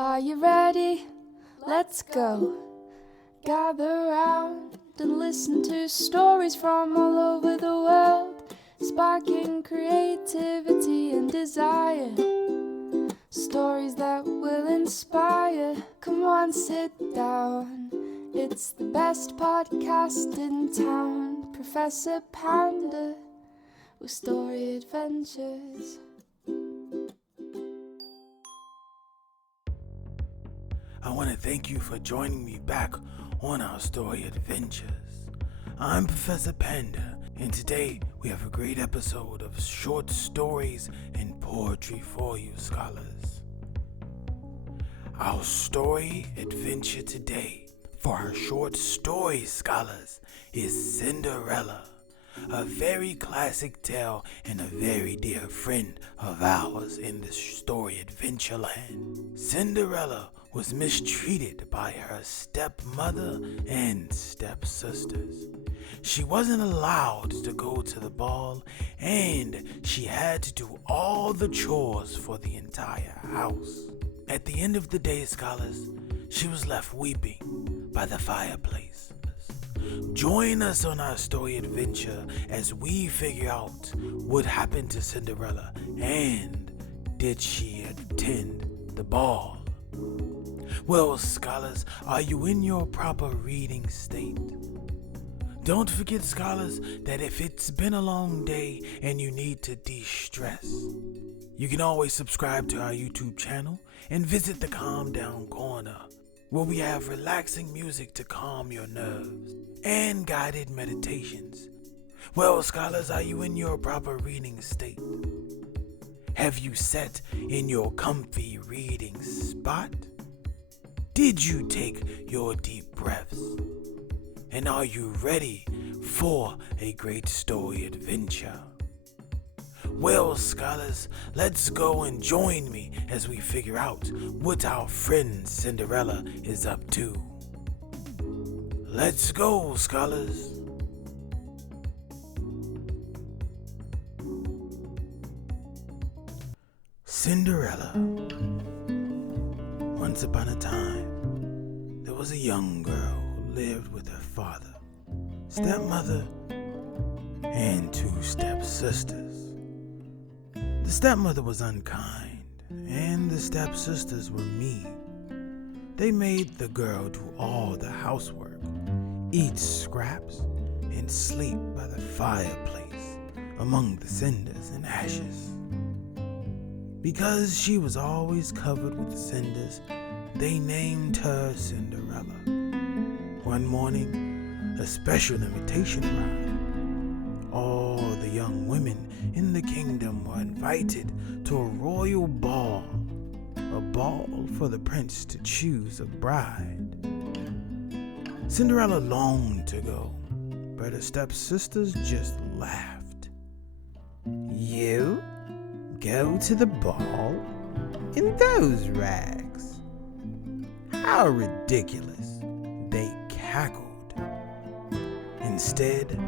Are you ready? Let's go. Gather round and listen to stories from all over the world, sparking creativity and desire. Stories that will inspire. Come on, sit down. It's the best podcast in town. Professor Panda with story adventures. I want to thank you for joining me back on our story adventures. I'm Professor Panda, and today we have a great episode of short stories and poetry for you, scholars. Our story adventure today for our short story, scholars, is Cinderella, a very classic tale and a very dear friend of ours in the story adventure land. Cinderella was mistreated by her stepmother and stepsisters. She wasn't allowed to go to the ball, and she had to do all the chores for the entire house. At the end of the day, scholars, she was left weeping by the fireplace. Join us on our story adventure as we figure out what happened to Cinderella and did she attend the ball. Well, scholars, are you in your proper reading state? Don't forget, scholars, that if it's been a long day and you need to de-stress, you can always subscribe to our YouTube channel and visit the Calm Down Corner, where we have relaxing music to calm your nerves and guided meditations. Well, scholars, are you in your proper reading state? Have you sat in your comfy reading spot? Did you take your deep breaths? And are you ready for a great story adventure? Well, scholars, let's go and join me as we figure out what our friend Cinderella is up to. Let's go, scholars. Cinderella. Once upon a time, there was a young girl who lived with her father, stepmother, and two stepsisters. The stepmother was unkind, and the stepsisters were mean. They made the girl do all the housework, eat scraps, and sleep by the fireplace among the cinders and ashes. Because she was always covered with cinders, they named her Cinderella. One morning, a special invitation arrived. All the young women in the kingdom were invited to a royal ball for the prince to choose a bride. Cinderella longed to go, but her stepsisters just laughed. "You go to the ball in those rags? How ridiculous," they cackled. Instead,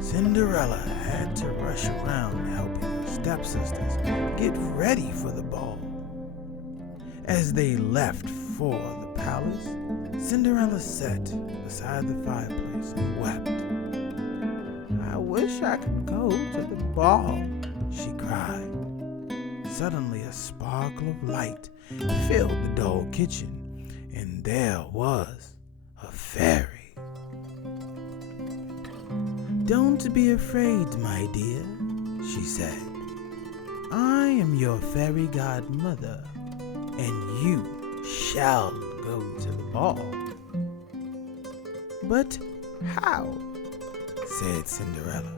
Cinderella had to rush around helping her stepsisters get ready for the ball. As they left for the palace, Cinderella sat beside the fireplace and wept. "I wish I could go to the ball," she cried. Suddenly, a sparkle of light filled the dull kitchen, and there was a fairy. "Don't be afraid, my dear," she said. "I am your fairy godmother, and you shall go to the ball." "But how?" said Cinderella.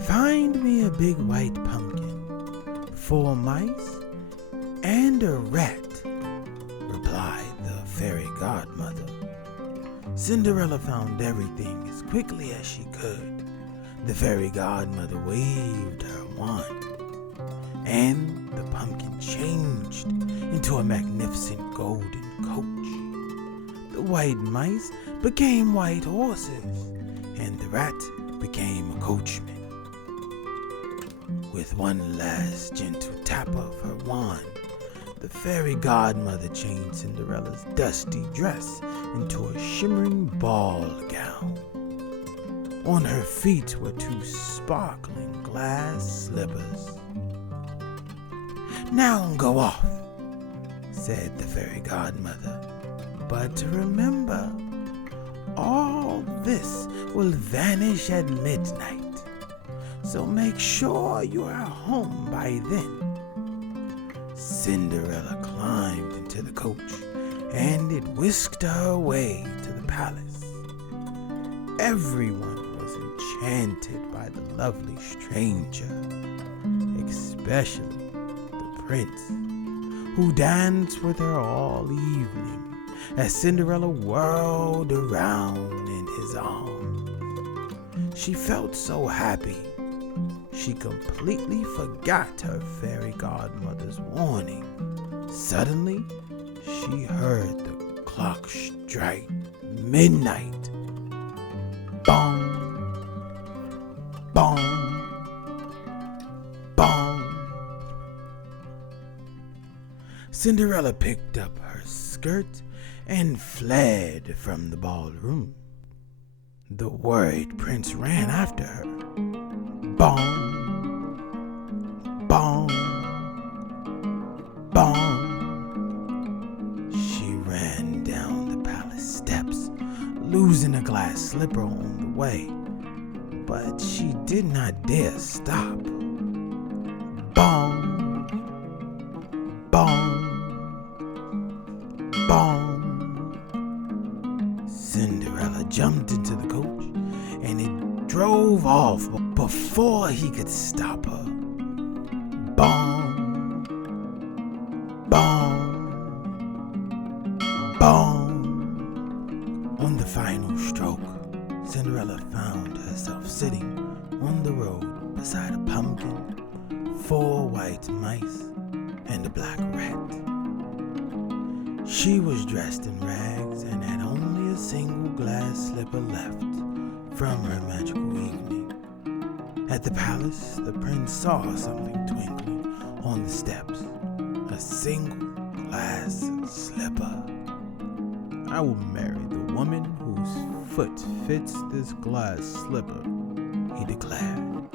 "Find me a big white pumpkin, 4 mice, and a rat," replied the fairy godmother. Cinderella found everything as quickly as she could. The fairy godmother waved her wand, and the pumpkin changed into a magnificent golden coach. The white mice became white horses, and the rat became a coachman. With one last gentle tap of her wand, The fairy godmother changed Cinderella's dusty dress into a shimmering ball gown. On her feet were two sparkling glass slippers. "Now go off," said the fairy godmother. "But remember, all this will vanish at midnight, so make sure you are home by then." Cinderella climbed into the coach, and it whisked her away to the palace. Everyone was enchanted by the lovely stranger, especially the prince, who danced with her all evening as Cinderella whirled around in his arms. She felt so happy, she completely forgot her fairy godmother's warning. Suddenly, she heard the clock strike midnight. Bong, bong, bong. Cinderella picked up her skirt and fled from the ballroom. The worried prince ran after her. Bong, bong, bong. She ran down the palace steps, losing a glass slipper on the way, but she did not dare stop. Bong, bong, bong. Cinderella jumped into the coach, and it drove off before he could stop her. Bong, bong, bong. On the final stroke, Cinderella found herself sitting on the road beside a pumpkin, 4 white mice, and a black rat. She was dressed in rags and had only a single glass slipper left from her magical evening. At the palace, the prince saw something twinkling on the steps. A single glass slipper. "I will marry the woman whose foot fits this glass slipper," he declared.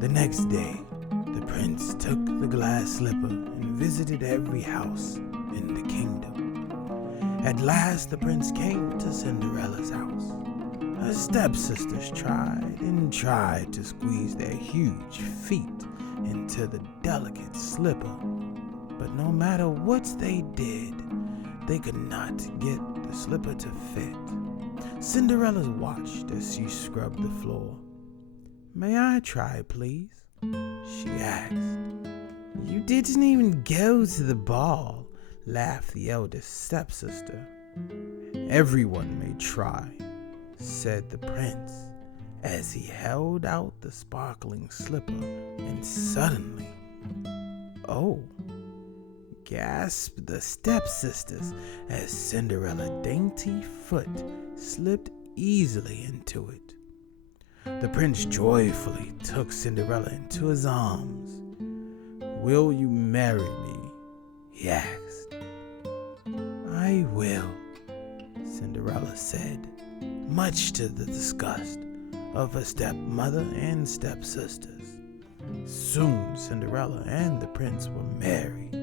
The next day, the prince took the glass slipper and visited every house in the kingdom. At last, the prince came to Cinderella's house. Her stepsisters tried and tried to squeeze their huge feet into the delicate slipper, but no matter what they did, they could not get the slipper to fit. Cinderella watched as she scrubbed the floor. "May I try, please?" she asked. "You didn't even go to the ball," laughed the eldest stepsister. "Everyone may try," said the prince as he held out the sparkling slipper, and suddenly, "Oh!" gasped the stepsisters as Cinderella's dainty foot slipped easily into it. The prince joyfully took Cinderella into his arms. "Will you marry me?" he asked. "I will," Cinderella said, much to the disgust of her stepmother and stepsisters. Soon Cinderella and the prince were married.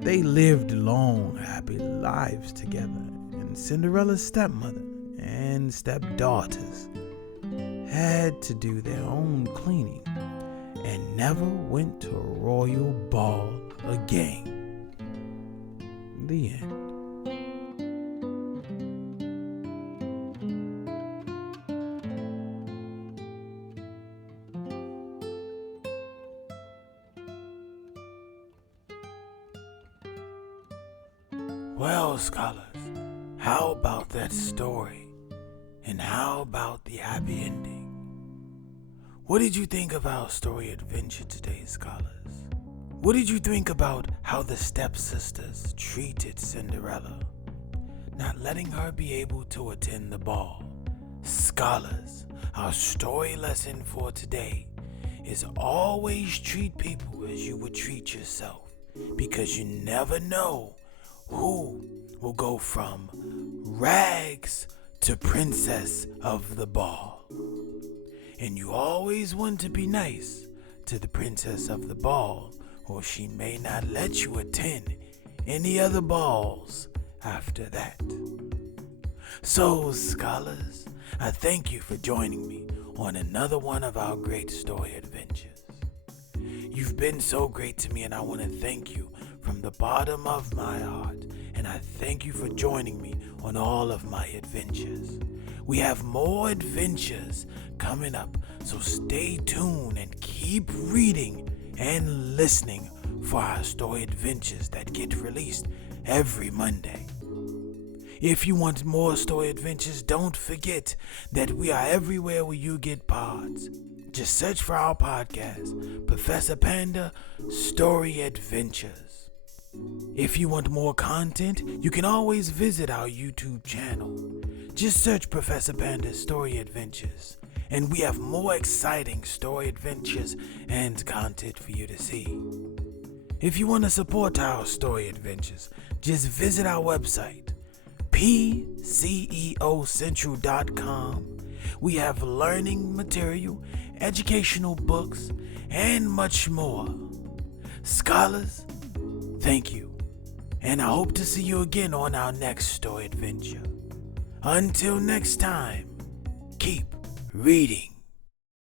They lived long, happy lives together, and Cinderella's stepmother and stepdaughters had to do their own cleaning and never went to a royal ball again. The end. Well, scholars, how about that story? And how about the happy ending? What did you think of our story adventure today, scholars? What did you think about how the stepsisters treated Cinderella, not letting her be able to attend the ball? Scholars, our story lesson for today is always treat people as you would treat yourself. because you never know who will go from rags to princess of the ball. And you always want to be nice to the princess of the ball, or she may not let you attend any other balls after that. So, scholars, I thank you for joining me on another one of our great story adventures. You've been so great to me, and I want to thank you from the bottom of my heart. And I thank you for joining me on all of my adventures. We have more adventures coming up, so stay tuned and keep reading and listening for our story adventures that get released every Monday. If you want more story adventures, don't forget that we are everywhere where you get pods. Just search for our podcast, Professor Panda Story Adventures. If you want more content, you can always visit our YouTube channel. Just search Professor Panda Story Adventures, and we have more exciting story adventures and content for you to see. If you want to support our story adventures, just visit our website, pceocentral.com. We have learning material, educational books, and much more. Scholars, thank you, and I hope to see you again on our next story adventure. Until next time, keep reading.